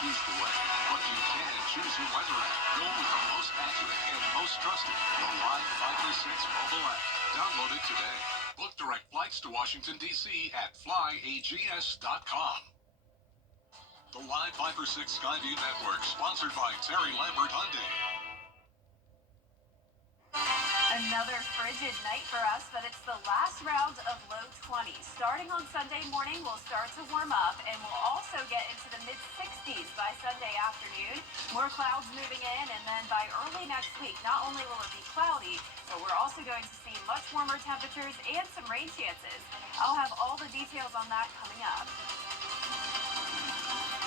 choose the way, but you can choose your weather app. Go with the most accurate and most trusted, the Live 536 mobile app. Download it today. Book direct flights to Washington, D.C. at flyags.com. The Live 536 Skyview Network, sponsored by Terry Lambert Hyundai. Another frigid night for us, but it's the last round of low 20s. Starting on Sunday morning, we'll start to warm up, and we'll also get into the mid-60s by Sunday afternoon. More clouds moving in, and then by early next week, not only will it be cloudy, but we're also going to see much warmer temperatures and some rain chances. I'll have all the details on that coming up.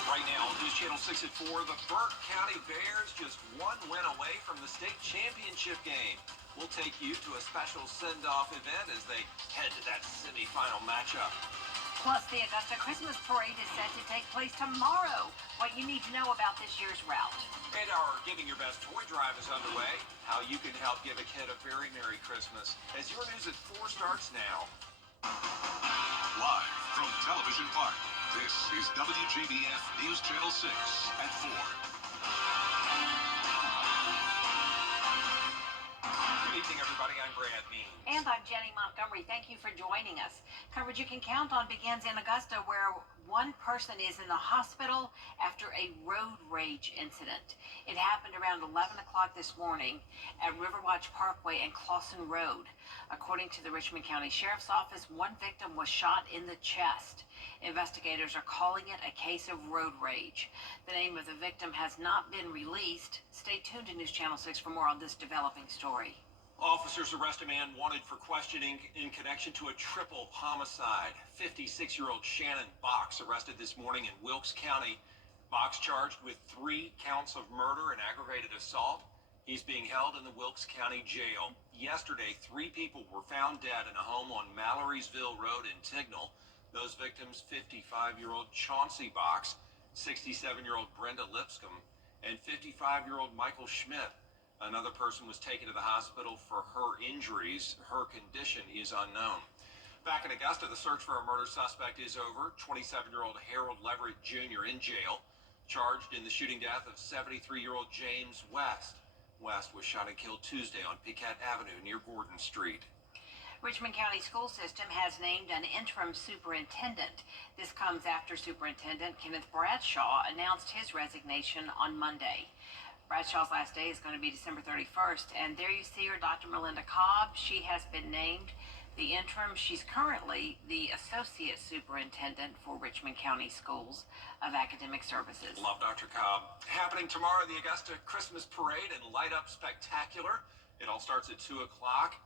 Right now, News Channel 6 at 4, the Burke County Bears just one win away from the state championship game. We'll take you to a special send-off event as they head to that semifinal matchup. Plus, the Augusta Christmas Parade is set to take place tomorrow. What you need to know about this year's route. And our Giving Your Best toy drive is underway. How you can help give a kid a very Merry Christmas. As your news at 4 starts now. Live from Television Park, this is WJBF News Channel 6 at 4. Good evening, everybody. I'm Brad Means. And I'm Jenny Montgomery. Thank you for joining us. Coverage you can count on begins in Augusta, where one person is in the hospital after a road rage incident. It happened around 11 o'clock this morning at Riverwatch Parkway and Clawson Road. According to the Richmond County Sheriff's Office, one victim was shot in the chest. Investigators are calling it a case of road rage. The name of the victim has not been released. Stay tuned to News Channel 6 for more on this developing story. Officers arrest a man wanted for questioning in connection to a triple homicide. 56-year-old Shannon Box arrested this morning in Wilkes County. Box charged with 3 counts of murder and aggravated assault. He's being held in the Wilkes County Jail. Yesterday, 3 people were found dead in a home on Mallory'sville Road in Tignall. Those victims, 55-year-old Chauncey Box, 67-year-old Brenda Lipscomb, and 55-year-old Michael Schmidt. Another person was taken to the hospital for her injuries. Her condition is unknown. Back in Augusta, the search for a murder suspect is over. 27-year-old Harold Leverett Jr. in jail, charged in the shooting death of 73-year-old James West. West was shot and killed Tuesday on Piquette Avenue near Gordon Street. Richmond County School System has named an interim superintendent. This comes after Superintendent Kenneth Bradshaw announced his resignation on Monday. Bradshaw's last day is going to be December 31st, and there you see her, Dr. Melinda Cobb. She has been named the interim. She's currently the Associate Superintendent for Richmond County Schools of Academic Services. Love Dr. Cobb. Happening tomorrow, the Augusta Christmas Parade and Light Up Spectacular. It all starts at 2 o'clock.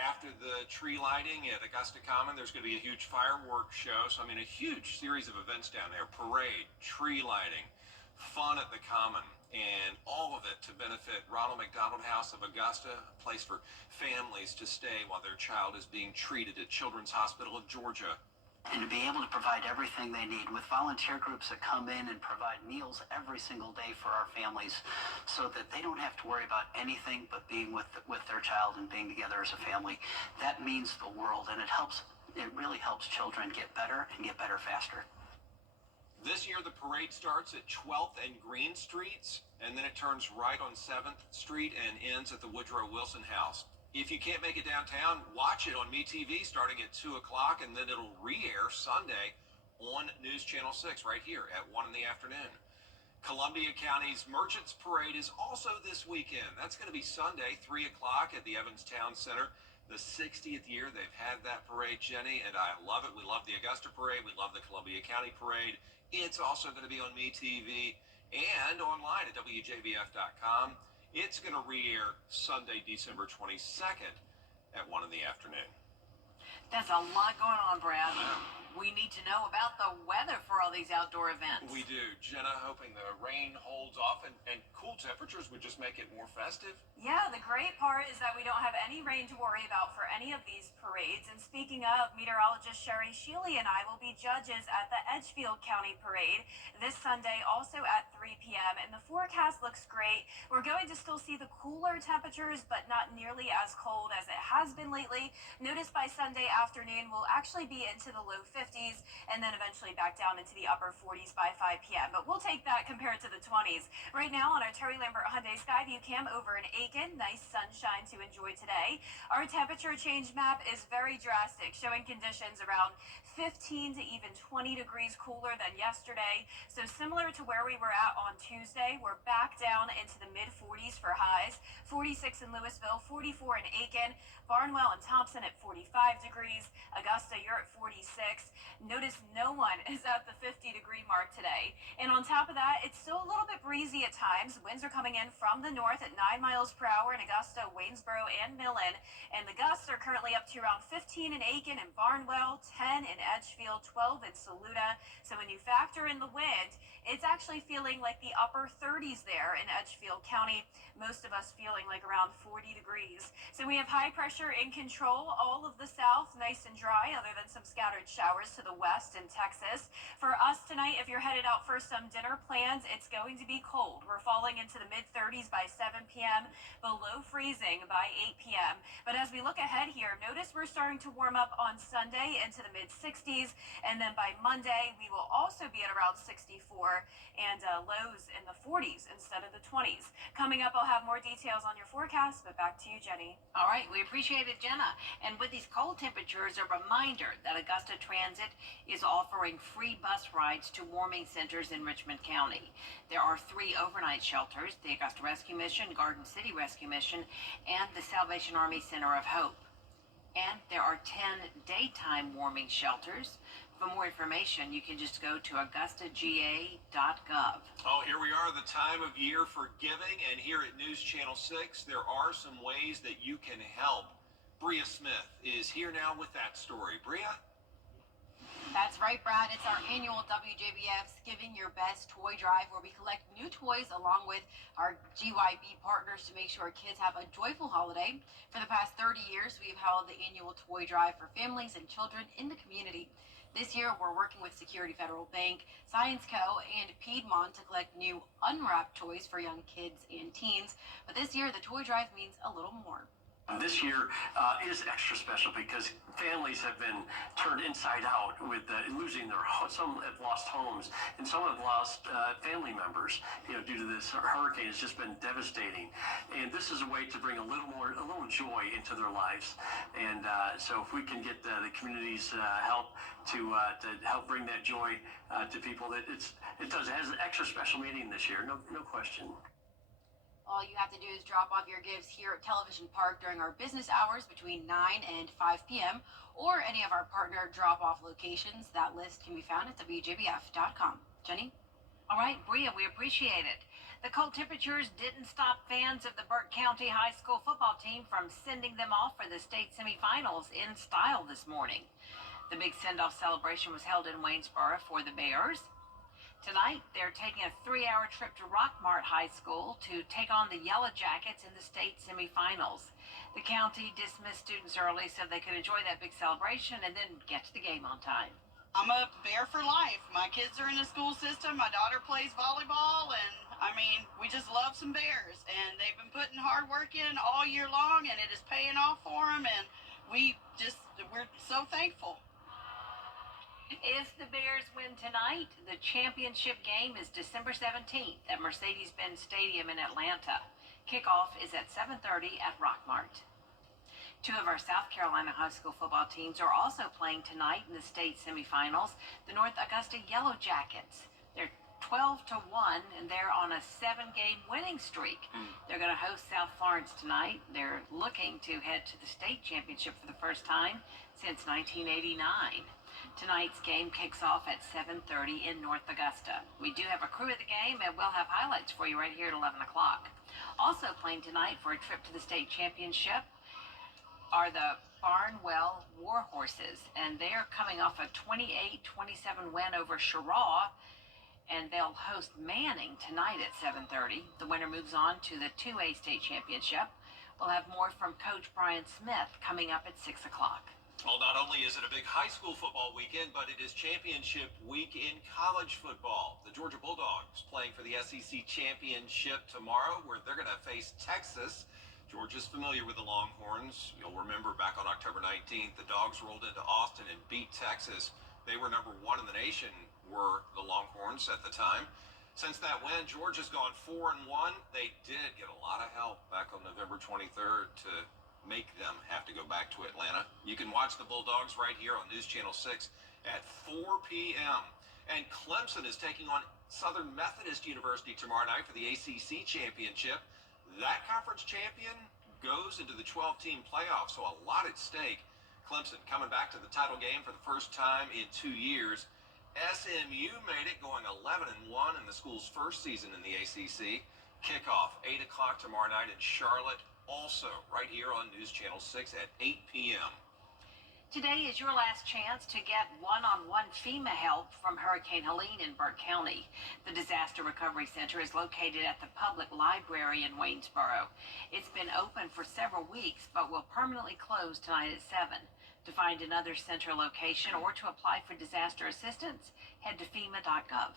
After the tree lighting at Augusta Common, there's going to be a huge fireworks show. So, a huge series of events down there. Parade, tree lighting, fun at the Common, and all of it to benefit Ronald McDonald House of Augusta, a place for families to stay while their child is being treated at Children's Hospital of Georgia. And to be able to provide everything they need with volunteer groups that come in and provide meals every single day for our families so that they don't have to worry about anything but being with their child and being together as a family. That means the world, and it really helps children get better and get better faster. This year, the parade starts at 12th and Green Streets, and then it turns right on 7th Street and ends at the Woodrow Wilson House. If you can't make it downtown, watch it on MeTV starting at 2 o'clock, and then it'll re-air Sunday on News Channel 6 right here at 1 in the afternoon. Columbia County's Merchants Parade is also this weekend. That's going to be Sunday, 3 o'clock at the Evans Town Center. The 60th year they've had that parade, Jenny, and I love it. We love the Augusta Parade. We love the Columbia County Parade. It's also going to be on MeTV and online at WJBF.com. It's going to re-air Sunday, December 22nd at 1 in the afternoon. That's a lot going on, Brad. We need to know about the weather for all these outdoor events. We do. Jenna, hoping the rain holds off and cool temperatures would just make it more festive. Yeah, the great part is that we don't have any rain to worry about for any of these parades. And speaking of, meteorologist Sherry Shealy and I will be judges at the Edgefield County Parade this Sunday, also at 3 p.m. And the forecast looks great. We're going to still see the cooler temperatures, but not nearly as cold as it has been lately. Notice by Sunday afternoon, we'll actually be into the low 50s. 50s, and then eventually back down into the upper 40s by 5 p.m. But we'll take that compared to the 20s. Right now on our Terry Lambert Hyundai Skyview cam over in Aiken, nice sunshine to enjoy today. Our temperature change map is very drastic, showing conditions around 15 to even 20 degrees cooler than yesterday. So similar to where we were at on Tuesday, we're back down into the mid 40s for highs. 46 in Louisville, 44 in Aiken, Barnwell and Thompson at 45 degrees. Augusta, you're at 46. Notice no one is at the 50-degree mark today. And on top of that, it's still a little bit breezy at times. Winds are coming in from the north at 9 miles per hour in Augusta, Waynesboro, and Millen. And the gusts are currently up to around 15 in Aiken and Barnwell, 10 in Edgefield, 12 in Saluda. So when you factor in the wind, it's actually feeling like the upper 30s there in Edgefield County. Most of us feeling like around 40 degrees. So we have high pressure in control. All of the south nice and dry, other than some scattered showers to the west in Texas. For us tonight, if you're headed out for some dinner plans, it's going to be cold. We're falling into the mid 30s by 7 p.m., below freezing by 8 p.m. But as we look ahead here, notice we're starting to warm up on Sunday into the mid 60s, and then by Monday we will also be at around 64 and lows in the 40s instead of the 20s. Coming up, I'll have more details on your forecast, but back to you, Jenny. All right, we appreciate it, Jenna. And with these cold temperatures, a reminder that Augusta Transit is offering free bus rides to warming centers in Richmond County. There are 3 overnight shelters, the Augusta Rescue Mission, Garden City Rescue Mission, and the Salvation Army Center of Hope. And there are 10 daytime warming shelters. For more information, you can just go to augustaga.gov. Oh, here we are, the time of year for giving, and here at News Channel 6, there are some ways that you can help. Bria Smith is here now with that story. Bria? That's right, Brad. It's our annual WJBF's Giving Your Best Toy Drive, where we collect new toys along with our GYB partners to make sure kids have a joyful holiday. For the past 30 years, we've held the annual toy drive for families and children in the community. This year, we're working with Security Federal Bank, Science Co., and Piedmont to collect new unwrapped toys for young kids and teens. But this year, the toy drive means a little more. This year is extra special because families have been turned inside out with losing their some have lost homes and some have lost family members. Due to this hurricane, it's just been devastating. And this is a way to bring a little joy into their lives. And so if we can get the community's help to help bring that joy to people, it has an extra special meaning this year, no question. All you have to do is drop off your gifts here at Television Park during our business hours between 9 and 5 p.m. or any of our partner drop-off locations. That list can be found at WJBF.com. Jenny? All right, Bria, we appreciate it. The cold temperatures didn't stop fans of the Burke County High School football team from sending them off for the state semifinals in style this morning. The big send-off celebration was held in Waynesboro for the Bears. Tonight, they're taking a 3-hour trip to Rockmart High School to take on the Yellow Jackets in the state semifinals. The county dismissed students early so they could enjoy that big celebration and then get to the game on time. I'm a Bear for life. My kids are in the school system. My daughter plays volleyball, and we just love some Bears. And they've been putting hard work in all year long, and it is paying off for them. And we're so thankful. If the Bears win tonight, the championship game is December 17th at Mercedes-Benz Stadium in Atlanta. Kickoff is at 7:30 at Rockmart. 2 of our South Carolina high school football teams are also playing tonight in the state semifinals. The North Augusta Yellow Jackets. They're 12-1, and they're on a 7-game winning streak. They're going to host South Florence tonight. They're looking to head to the state championship for the first time since 1989. Tonight's game kicks off at 7:30 in North Augusta. We do have a crew at the game, and we'll have highlights for you right here at 11 o'clock. Also playing tonight for a trip to the state championship are the Barnwell Warhorses, and they're coming off a 28-27 win over Cheraw, and they'll host Manning tonight at 7:30. The winner moves on to the 2A state championship. We'll have more from Coach Brian Smith coming up at 6 o'clock. Well, not only is it a big high school football weekend, but it is championship week in college football. The Georgia Bulldogs playing for the SEC championship tomorrow, where they're going to face Texas. Georgia's familiar with the Longhorns. You'll remember back on October 19th, the Dogs rolled into Austin and beat Texas They were number 1 in the nation, were the Longhorns at the time. Since that win, Georgia's gone 4-1. They did get a lot of help back on November 23rd to make them have to go back to Atlanta. You can watch the Bulldogs right here on News Channel 6 at 4 p.m. And Clemson is taking on Southern Methodist University tomorrow night for the ACC championship. That conference champion goes into the 12-team playoff, so a lot at stake. Clemson coming back to the title game for the first time in 2 years. SMU made it, going 11-1 in the school's first season in the ACC. Kickoff 8 o'clock tomorrow night in Charlotte, also right here on News Channel 6 at 8 p.m. Today is your last chance to get one-on-one FEMA help from Hurricane Helene in Burke County. The Disaster Recovery Center is located at the Public Library in Waynesboro. It's been open for several weeks, but will permanently close tonight at 7. To find another center location or to apply for disaster assistance, head to FEMA.gov.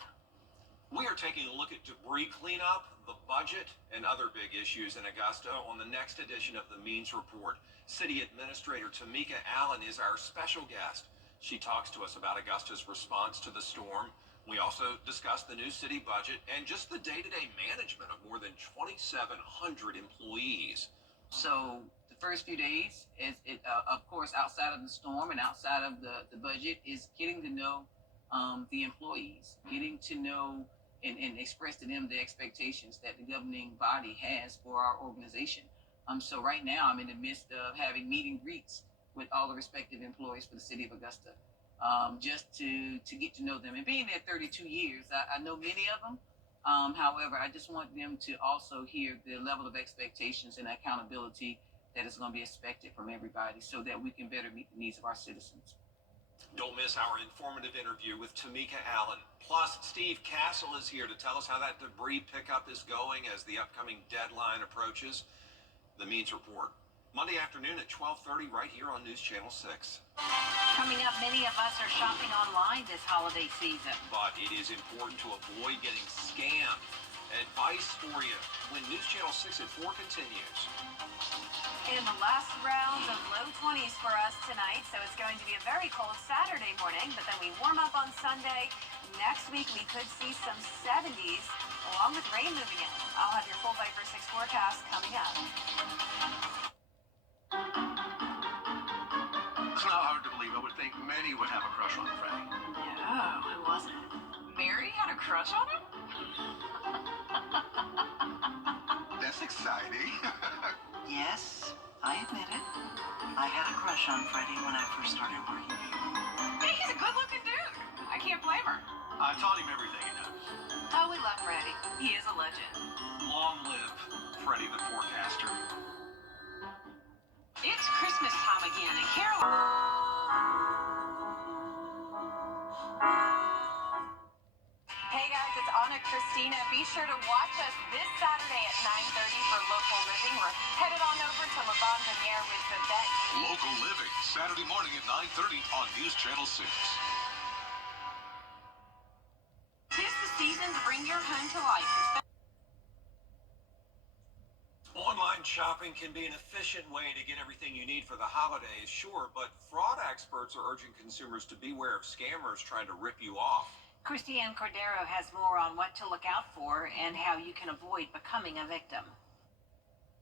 We are taking a look at debris cleanup, the budget, and other big issues in Augusta on the next edition of the Means Report. City Administrator Tamika Allen is our special guest. She talks to us about Augusta's response to the storm. We also discuss the new city budget and just the day-to-day management of more than 2,700 employees. So the first few days, of course, outside of the storm and outside of the budget, is getting to know the employees, getting to know and express to them the expectations that the governing body has for our organization. So right now, I'm in the midst of having meet and greets with all the respective employees for the city of Augusta, just to get to know them. And being there 32 years, I know many of them. However, I just want them to also hear the level of expectations and accountability that is going to be expected from everybody so that we can better meet the needs of our citizens. Don't miss our informative interview with Tamika Allen. Plus, Steve Castle is here to tell us how that debris pickup is going as the upcoming deadline approaches. The Means Report, Monday afternoon at 12:30 right here on News Channel 6. Coming up, many of us are shopping online this holiday season. But it is important to avoid getting scammed. Advice for you when News Channel 6 at 4 continues. And the last round of low 20s for us tonight, so it's going to be a very cold Saturday morning, but then we warm up on Sunday. Next week, we could see some 70s, along with rain moving in. I'll have your full Viper 6 forecast coming up. It's not hard to believe. I would think many would have a crush on Freddie. Yeah, who was it? Mary had a crush on him? That's exciting. Yes, I admit it. I had a crush on Freddie when I first started working here. Yeah, he's a good-looking dude. I can't blame her. I taught him everything he knows. Oh, we love Freddie. He is a legend. Long live Freddie the Forecaster. It's Christmas time again, and Carol... Hey guys, it's Anna Christina. Be sure to watch us this Saturday at 9:30 for Local Living. We're headed on over to La Bandaniere with Vivette. Local Living, Saturday morning at 9:30 on News Channel 6. Tis the season to bring your home to life. Online shopping can be an efficient way to get everything you need for the holidays, sure, but fraud experts are urging consumers to beware of scammers trying to rip you off. Christiane Cordero has more on what to look out for and how you can avoid becoming a victim.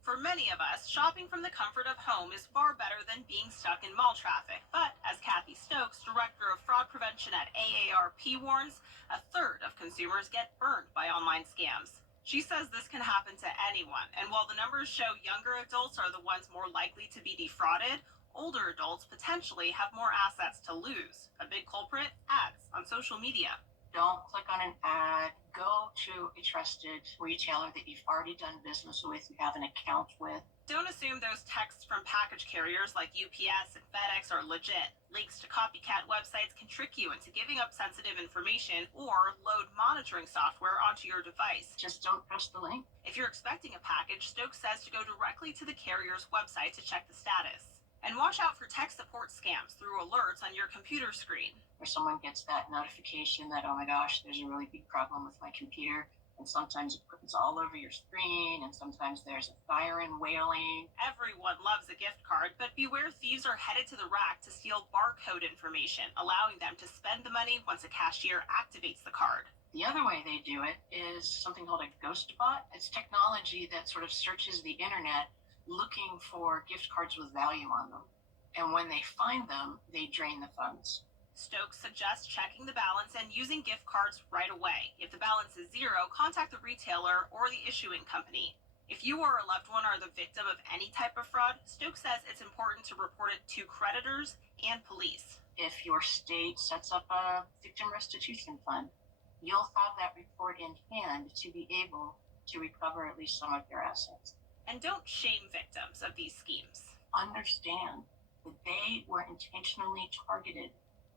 For many of us, shopping from the comfort of home is far better than being stuck in mall traffic. But as Kathy Stokes, Director of Fraud Prevention at AARP, warns, a third of consumers get burned by online scams. She says this can happen to anyone, and while the numbers show younger adults are the ones more likely to be defrauded, older adults potentially have more assets to lose. A big culprit? Ads on social media. Don't click on an ad. Go to a trusted retailer that you've already done business with, you have an account with. Don't assume those texts from package carriers like UPS and FedEx are legit. Links to copycat websites can trick you into giving up sensitive information or load monitoring software onto your device. Just don't trust the link. If you're expecting a package, Stokes says to go directly to the carrier's website to check the status. And watch out for tech support scams through alerts on your computer screen. Or someone gets that notification that, oh my gosh, there's a really big problem with my computer. and sometimes it's all over your screen, and sometimes there's a siren wailing. Everyone loves a gift card, but beware thieves are headed to the rack to steal barcode information, allowing them to spend the money once a cashier activates the card. The other way they do it is something called a ghost bot. It's technology that sort of searches the internet looking for gift cards with value on them. And when they find them, they drain the funds. Stokes suggests checking the balance and using gift cards right away. If the balance is zero, contact the retailer or the issuing company. If you or a loved one are the victim of any type of fraud, Stokes says it's important to report it to creditors and police. If your state sets up a victim restitution fund, you'll have that report in hand to be able to recover at least some of your assets. And don't shame victims of these schemes. Understand that they were intentionally targeted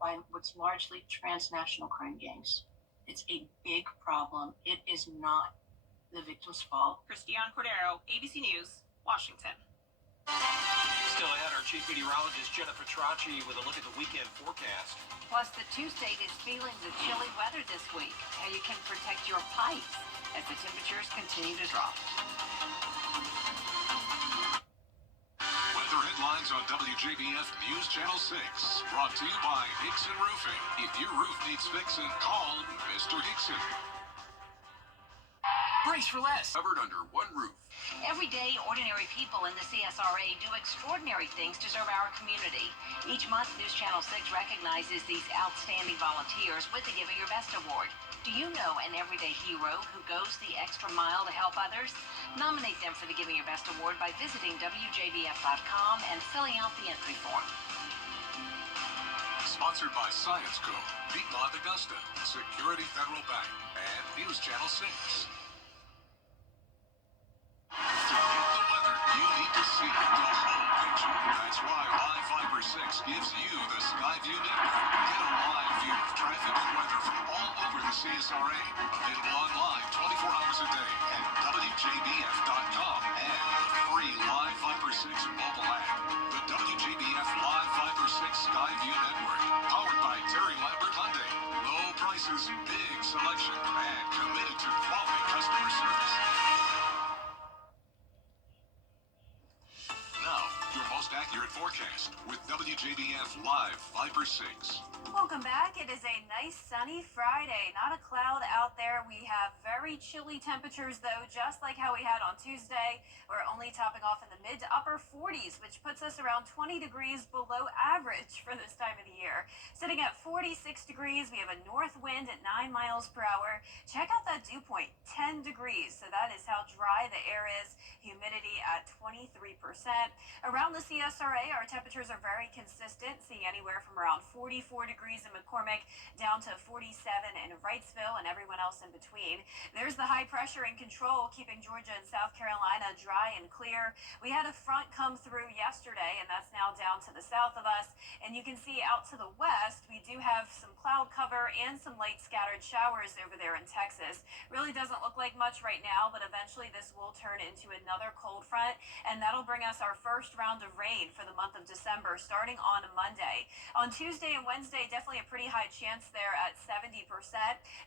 by what's largely transnational crime gangs. It's a big problem. It is not the victim's fault. Christiane Cordero, ABC News, Washington. Still ahead, our chief meteorologist Jennifer Tracci with a look at the weekend forecast. Plus, the two-state is feeling the chilly weather this week. How you can protect your pipes as the temperatures continue to drop. Weather headlines on WJBF News Channel 6. Brought to you by Hickson Roofing. If your roof needs fixing, call Mr. Hickson. Brace for less. Covered under one roof. Every day, ordinary people in the CSRA do extraordinary things to serve our community. Each month, News Channel 6 recognizes these outstanding volunteers with the Give It Your Best Award. Do you know an everyday hero who goes the extra mile to help others? Nominate them for the Give It Your Best Award by visiting WJBF.com and filling out the entry form. Sponsored by Science Co., Piedmont Augusta, Security Federal Bank, and News Channel 6. To get the weather, you need to see the whole picture. That's why Live Fiber 6 gives you the Skyview Network. Get a live view of traffic and weather from all over the CSRA. Available online 24 hours a day at WJBF.com and the free Live Fiber 6 mobile app. The WJBF Live Fiber 6 Skyview Network. Powered by Terry Lambert Hyundai. Low prices, big selection, and committed to quality customer service. Now, your most accurate forecast with WJBF Live Fiber 6. Welcome back. It is a nice sunny Friday. Not a cloud out there. We have very chilly temperatures though, just like how we had on Tuesday. We're only topping off in the mid to upper 40s, which puts us around 20 degrees below average for this time of the year. Sitting at 46 degrees, we have a north wind at 9 miles per hour. Check out that dew point, 10 degrees. So that is how dry the air is. Humidity at 23%. Around the CSRA, our temperatures are very consistent, seeing anywhere from around 44 degrees in McCormick down to 47 in Wrightsville and everyone else in between. There's the high pressure in control, keeping Georgia and South Carolina dry and clear. We had a front come through yesterday, and that's now down to the south of us. And you can see out to the west, we do have some cloud cover and some light scattered showers over there in Texas. Really doesn't look like much right now, but eventually this will turn into another cold front, and that'll bring us our first round of rain for the month of December, starting on Monday. On Tuesday and Wednesday, definitely a pretty high chance there at 70%.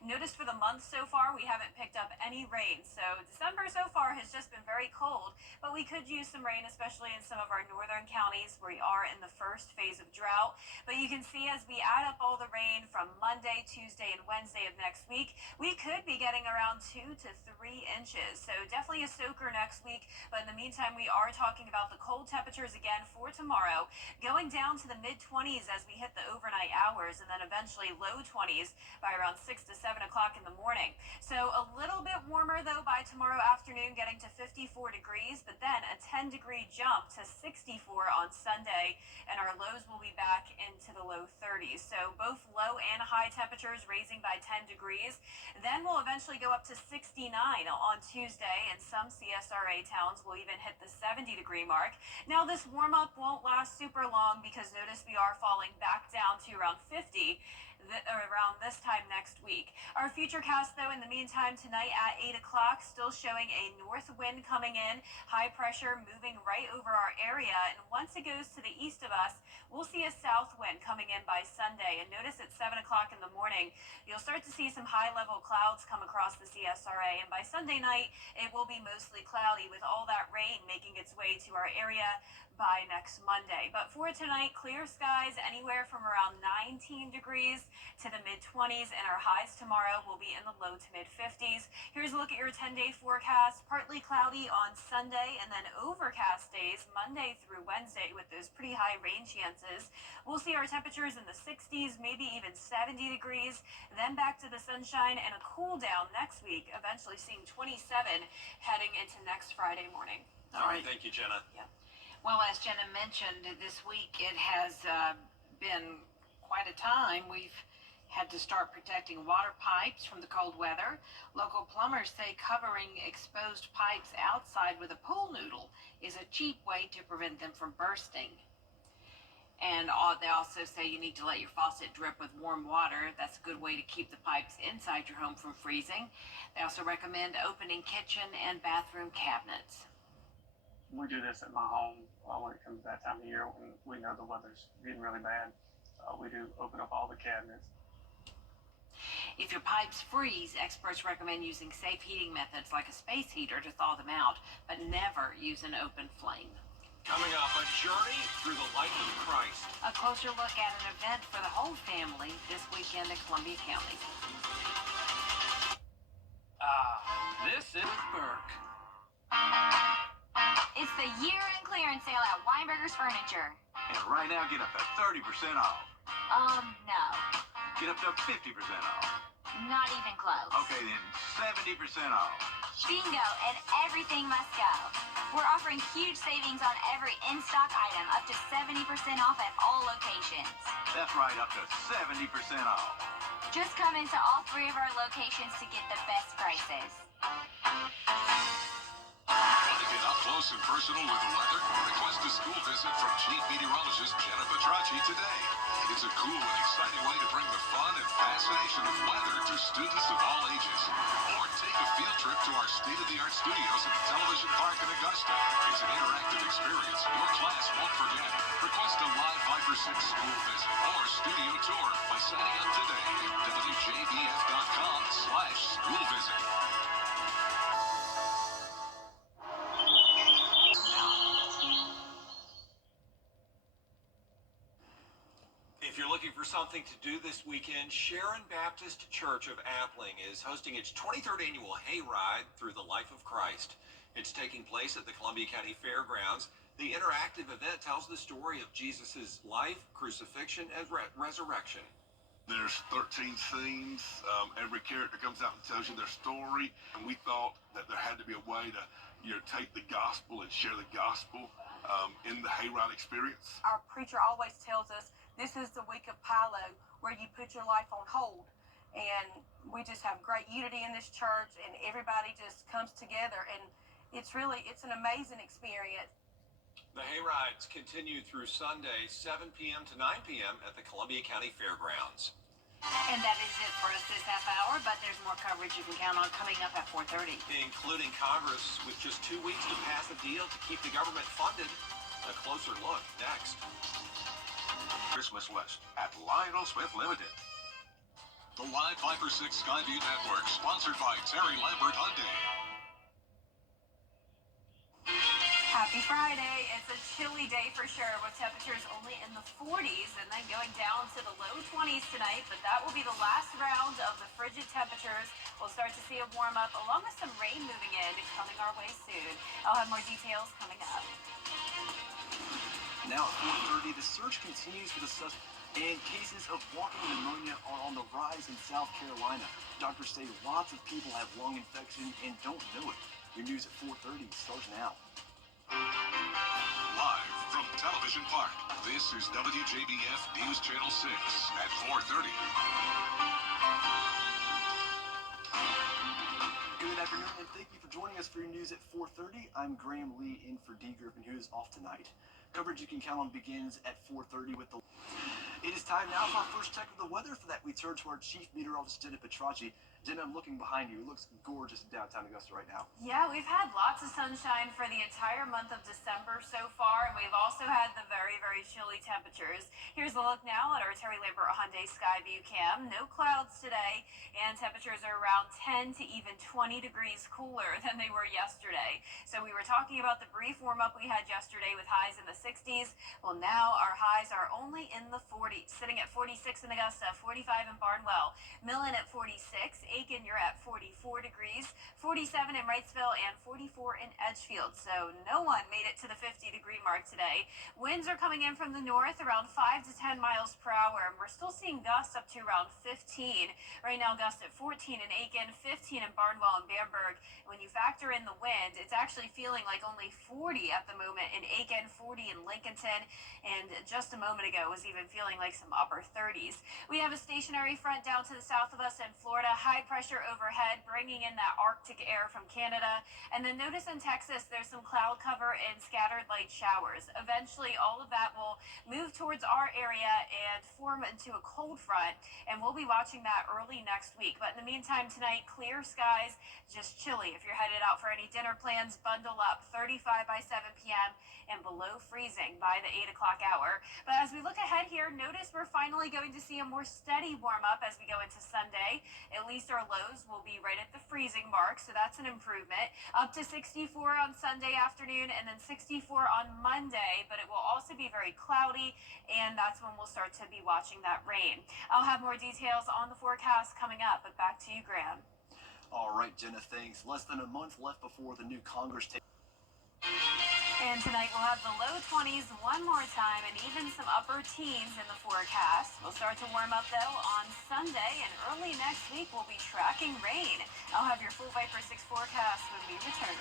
Notice for the month so far, we haven't picked up any rain. So December so far has just been very cold, but we could use some rain, especially in some of our northern counties where we are in the first phase of drought. But you can see as we add up all the rain from Monday, Tuesday, and Wednesday of next week, we could be getting around 2 to 3 inches. So definitely a soaker next week. But in the meantime, we are talking about the cold temperatures again for tomorrow, going down to the mid-20s as we hit the overnight hours, and then eventually low 20s by around 6 to 7 o'clock in the morning. So a little bit warmer though by tomorrow afternoon, getting to 54 degrees, but then a 10-degree jump to 64 on Sunday, and our lows will be back into the low 30s. So both low and high temperatures raising by 10 degrees. Then we'll eventually go up to 69 on Tuesday, and some CSRA towns will even hit the 70-degree mark. Now this warm up won't last super long because notice we are falling back down to around 50. around this time next week. Our futurecast, though, in the meantime, tonight at 8 o'clock, still showing a north wind coming in, high pressure moving right over our area, and once it goes to the east of us, we'll see a south wind coming in by Sunday. And notice at 7 o'clock in the morning, you'll start to see some high-level clouds come across the CSRA, and by Sunday night, it will be mostly cloudy with all that rain making its way to our area by next Monday. But for tonight, clear skies anywhere from around 19 degrees to the mid-20s, and our highs tomorrow will be in the low to mid-50s. Here's a look at your 10-day forecast. Partly cloudy on Sunday, and then overcast days Monday through Wednesday with those pretty high rain chances. We'll see our temperatures in the 60s, maybe even 70 degrees, then back to the sunshine and a cool down next week, eventually seeing 27 heading into next Friday morning. All right, thank you, Jenna. Yeah. Well, as Jenna mentioned, this week it has been quite a time. We've had to start protecting water pipes from the cold weather. Local plumbers say covering exposed pipes outside with a pool noodle is a cheap way to prevent them from bursting. And they also say you need to let your faucet drip with warm water. That's a good way to keep the pipes inside your home from freezing. They also recommend opening kitchen and bathroom cabinets. We do this at my home when it comes to that time of year when we know the weather's getting really bad. We do open up all the cabinets. If your pipes freeze, experts recommend using safe heating methods like a space heater to thaw them out, but never use an open flame. Coming up, a journey through the life of Christ. A closer look at an event for the whole family this weekend in Columbia County. This is Burke. It's the year-end clearance sale at Weinberger's Furniture. And right now, get up to 30% off. No. Get up to 50% off. Not even close. Okay, then 70% off. Bingo, and everything must go. We're offering huge savings on every in-stock item, up to 70% off at all locations. That's right, up to 70% off. Just come into all 3 of our locations to get the best prices. Want to get up close and personal with the weather? Request a school visit from Chief Meteorologist Jenna Petracci today. It's a cool and exciting way to bring the fun and fascination of weather to students of all ages. Or take a field trip to our state-of-the-art studios at the Television Park in Augusta. It's an interactive experience your class won't forget. Request a live 5 for 6 school visit or studio tour by signing up today at WJBF.com/school visit. If you're looking for something to do this weekend, Sharon Baptist Church of Appling is hosting its 23rd annual Hayride through the life of Christ. It's taking place at the Columbia County Fairgrounds. The interactive event tells the story of Jesus' life, crucifixion, and resurrection. There's 13 scenes. Every character comes out and tells you their story. And we thought that there had to be a way to, take the gospel and share the gospel in the Hayride experience. Our preacher always tells us this is the week of Pilo, where you put your life on hold. And we just have great unity in this church, and everybody just comes together. And it's an amazing experience. The Hayrides continue through Sunday, 7 p.m. to 9 p.m. at the Columbia County Fairgrounds. And that is it for us this half hour, but there's more coverage you can count on coming up at 4:30. Including Congress with just 2 weeks to pass a deal to keep the government funded. A closer look next. Christmas List at Lionel Smith Limited. The live 5 for 6 Skyview Network, sponsored by Terry Lambert Hyundai. Happy Friday. It's a chilly day for sure, with temperatures only in the 40s and then going down to the low 20s tonight, but that will be the last round of the frigid temperatures. We'll start to see a warm up along with some rain moving in, coming our way soon. I'll have more details coming up. Now at 4:30, the search continues for the suspect, and cases of walking pneumonia are on the rise in South Carolina. Doctors say lots of people have lung infection and don't know it. Your news at 4:30 starts now. Live from Television Park, this is WJBF News Channel 6 at 4:30. Good afternoon, and thank you for joining us for your news at 4:30. I'm Graham Lee in for D Griffin, who is off tonight. Coverage you can count on begins at 4:30 with the... It is time now for our first check of the weather. For that, we turn to our chief meteorologist, Jenna Petracci. Jenna, I'm looking behind you. It looks gorgeous in downtown Augusta right now. Yeah, we've had lots of sunshine for the entire month of December so far, and we've also had the very, very chilly temperatures. Here's a look now at our Terry Lambert Hyundai Sky View Cam. No clouds today, and temperatures are around 10 to even 20 degrees cooler than they were yesterday. So we were talking about the brief warm-up we had yesterday with highs in the 60s. Well, now our highs are only in the 40s, sitting at 46 in Augusta, 45 in Barnwell, Millen at 46, Aiken, you're at 44 degrees, 47 in Wrightsville, and 44 in Edgefield. So no one made it to the 50-degree mark today. Winds are coming in from the north around 5 to 10 miles per hour, and we're still seeing gusts up to around 15. Right now, gusts at 14 in Aiken, 15 in Barnwell and Bamberg. When you factor in the wind, it's actually feeling like only 40 at the moment in Aiken, 40 in Lincolnton, and just a moment ago was even feeling like some upper 30s. We have a stationary front down to the south of us in Florida, high pressure overhead, bringing in that Arctic air from Canada. And then notice in Texas, there's some cloud cover and scattered light showers. Eventually, all of that will move towards our area and form into a cold front, and we'll be watching that early next week. But in the meantime, tonight, clear skies, just chilly. If you're headed out for any dinner plans, bundle up. 35 by 7 p.m. and below freezing by the 8 o'clock hour. But as we look ahead here, notice we're finally going to see a more steady warm up as we go into Sunday. At least our lows will be right at the freezing mark, so that's an improvement. Up to 64 on Sunday afternoon and then 64 on Monday, but it will also be very cloudy, and that's when we'll start to be watching that rain. I'll have more details on the forecast coming up, but back to you, Graham. All right, Jenna, thanks. Less than a month left before the new Congress takes. And tonight we'll have the low 20s one more time and even some upper teens in the forecast. We'll start to warm up though on Sunday, and early next week we'll be tracking rain. I'll have your full Viper 6 forecast when we return.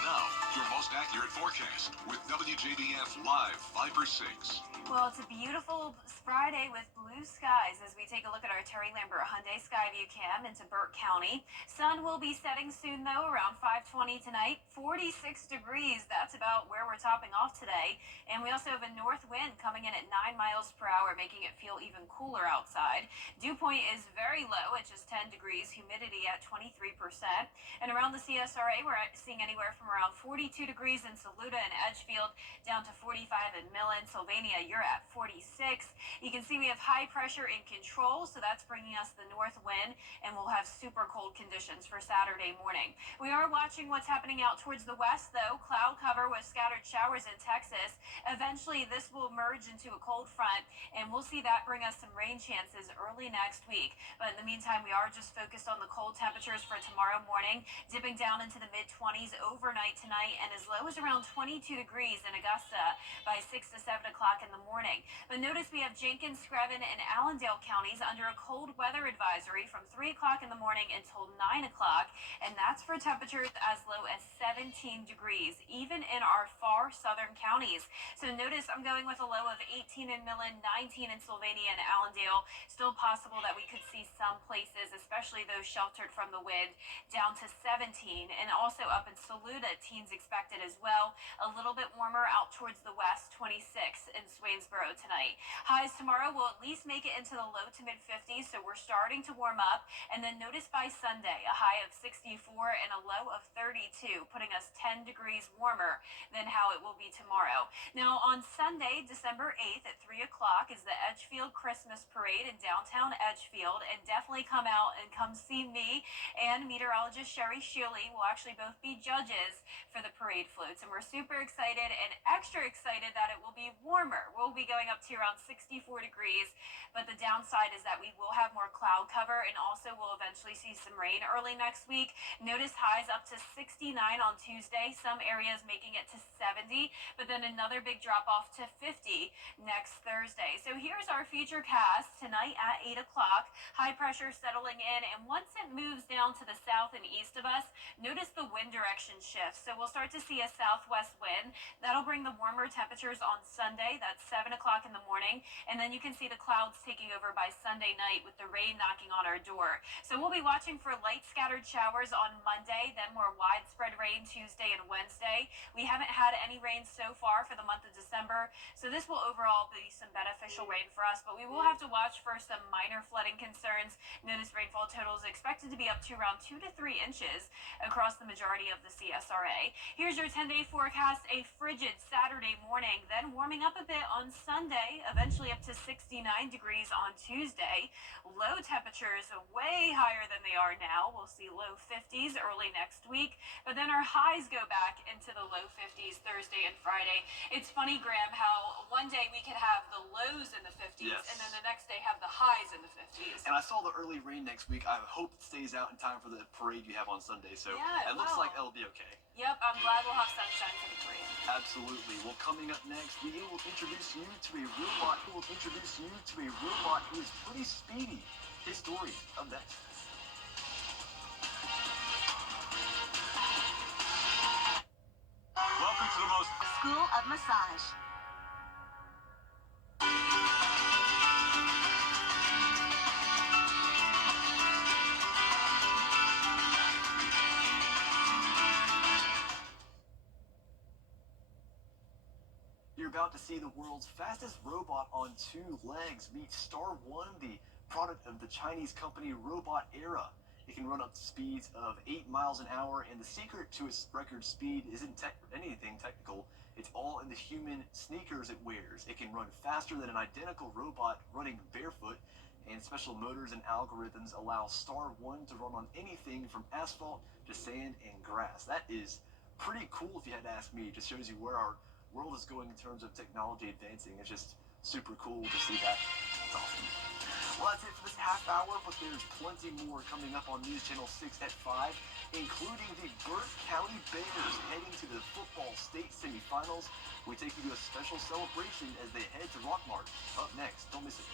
Now, your most accurate forecast with WJBF Live Viper 6. Well, it's a beautiful Friday with blue skies as we take a look at our Terry Lambert Hyundai Skyview Cam into Burke County. Sun will be setting soon, though, around 5:20 tonight. 46 degrees, that's about where we're topping off today. And we also have a north wind coming in at 9 miles per hour, making it feel even cooler outside. Dew point is very low at just 10 degrees, humidity at 23%. And around the CSRA, we're seeing anywhere from around 42 degrees in Saluda and Edgefield, down to 45 in Millen. Sylvania, you're at 46. You can see we have high pressure in control, so that's bringing us the north wind, and we'll have super cold conditions for Saturday morning. We are watching what's happening out towards the west, though. Cloud cover with scattered showers in Texas. Eventually, this will merge into a cold front, and we'll see that bring us some rain chances early next week. But in the meantime, we are just focused on the cold temperatures for tomorrow morning, dipping down into the mid-20s overnight tonight, and as low as around 22 degrees in Augusta by 6 to 7 o'clock in the morning. But notice we have Jenkins, Screven, and Allendale counties under a cold weather advisory from 3 o'clock in the morning until 9 o'clock, and that's for temperatures as low as 17 degrees, even in our far southern counties. So notice I'm going with a low of 18 in Millen, 19 in Sylvania and Allendale. Still possible that we could see some places, especially those sheltered from the wind, down to 17, and also up in Saluda, teens expected as well. A little bit warmer out towards the west, 26 in Swainsboro tonight. Highs tomorrow will at least make it into the low to mid 50s, so we're starting to warm up. And then notice by Sunday, a high of 64 and a low of 32, putting us 10 degrees warmer than how it will be tomorrow. Now on Sunday, December 8th at 3 o'clock is the Edgefield Christmas Parade in downtown Edgefield, and definitely come out and come see me and meteorologist Sherry Shealy will actually both be judges for the parade floats, and we're super excited and extra excited that it will be warmer. We'll be going up to around 64 degrees, but the downside is that we will have more cloud cover, and also we'll eventually see some rain early next week. Notice highs up to 69 on Tuesday, some areas making it to 70, but then another big drop off to 50 next Thursday. So here's our futurecast tonight at 8 o'clock. High pressure settling in, and once it moves down to the south and east of us, notice the wind direction shift. So we'll start to see a southwest wind. That'll bring the warmer temperatures on Sunday. That's 7 o'clock in the morning. And then you can see the clouds taking over by Sunday night with the rain knocking on our door. So we'll be watching for light scattered showers on Monday, then more widespread rain Tuesday and Wednesday. We haven't had any rain so far for the month of December, so this will overall be some beneficial rain for us, but we will have to watch for some minor flooding concerns. Notice rainfall totals expected to be up to around 2 to 3 inches across the majority of the CSRA. Here's your 10-day forecast: a frigid Saturday morning, then warming up a bit on Sunday, eventually up to 69 degrees on Tuesday. Low temperatures way higher than they are now. We'll see low 50s early next week, but then our highs go back into the low 50s Thursday and Friday. It's funny, Graham, how one day we could have the lows in the 50s, Yes. and then the next day have the highs in the 50s. And I saw the early rain next week. I hope it stays out in time for the parade you have on Sunday. So Yeah, it looks will. like it'll be okay. Yep, I'm glad we'll have sunshine for the parade. Absolutely. Well, coming up next, we will introduce you to a robot who is pretty speedy. His story up next. Welcome to the most School of Massage. You're about to see the world's fastest robot on 2 legs. Meet Star One, the product of the Chinese company Robot Era. It can run up to speeds of 8 miles an hour, and the secret to its record speed isn't anything technical. It's all in the human sneakers it wears. It can run faster than an identical robot running barefoot, and special motors and algorithms allow Star One to run on anything from asphalt to sand and grass. That is pretty cool if you had to ask me. It just shows you where our world is going in terms of technology advancing. It's just super cool to see that. It's awesome. Well, that's it for this half hour, but there's plenty more coming up on News Channel 6 at 5, including the Burke County Bears heading to the football state semifinals. We take you to a special celebration as they head to Rockmart. Up next, don't miss it.